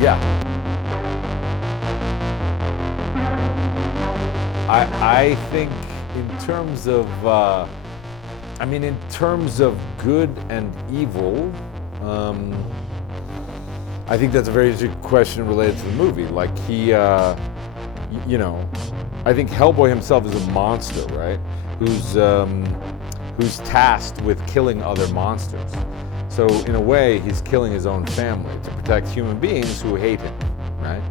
Yeah. I think in terms of, in terms of good and evil, I think that's a very interesting question related to the movie. Like I think Hellboy himself is a monster, right? Who's tasked with killing other monsters. So in a way, he's killing his own family to protect human beings who hate him, right?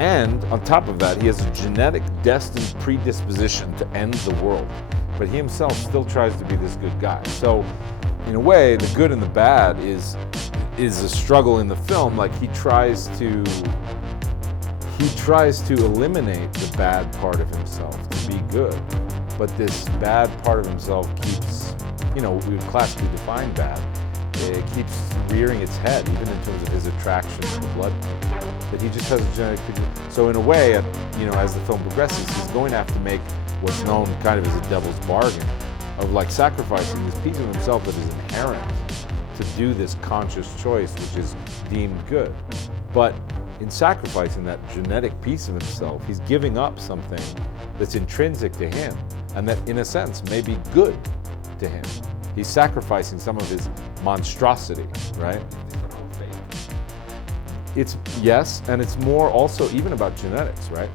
And on top of that, he has a genetic, destined predisposition to end the world. But he himself still tries to be this good guy. So in a way, the good and the bad is a struggle in the film. Like he tries to eliminate the bad part of himself to be good. But this bad part of himself keeps, we would classically define bad. It keeps rearing its head, even in terms of his attraction to the blood. That he just has a genetic. So in a way, as the film progresses, he's going to have to make what's known kind of as a devil's bargain, of like sacrificing this piece of himself that is inherent to do this conscious choice, which is deemed good. But in sacrificing that genetic piece of himself, he's giving up something that's intrinsic to him, and that in a sense may be good to him. He's sacrificing some of his monstrosity, right? Yes, and it's more also even about genetics, right?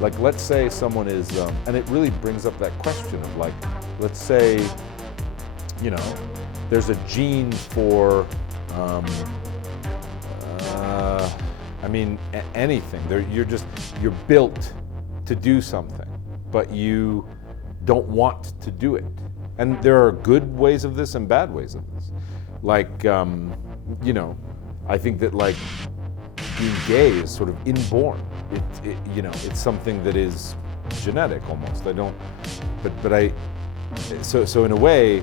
Like let's say someone is, and it really brings up that question of like, let's say, there's a gene for, anything. You're built to do something, but you don't want to do it. And there are good ways of this and bad ways of this. Like, I think that like being gay is sort of inborn. It's something that is genetic almost. So in a way,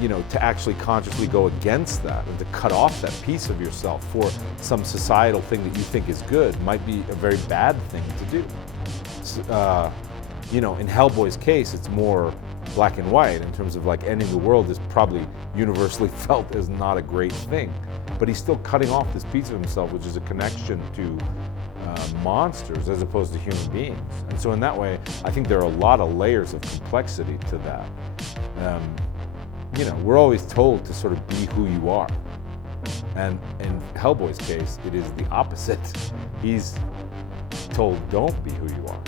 to actually consciously go against that and to cut off that piece of yourself for some societal thing that you think is good might be a very bad thing to do. In Hellboy's case, it's more black and white in terms of like ending the world is probably universally felt as not a great thing. But he's still cutting off this piece of himself, which is a connection to monsters as opposed to human beings. And so in that way, I think there are a lot of layers of complexity to that. We're always told to sort of be who you are. And in Hellboy's case, it is the opposite. He's told, don't be who you are.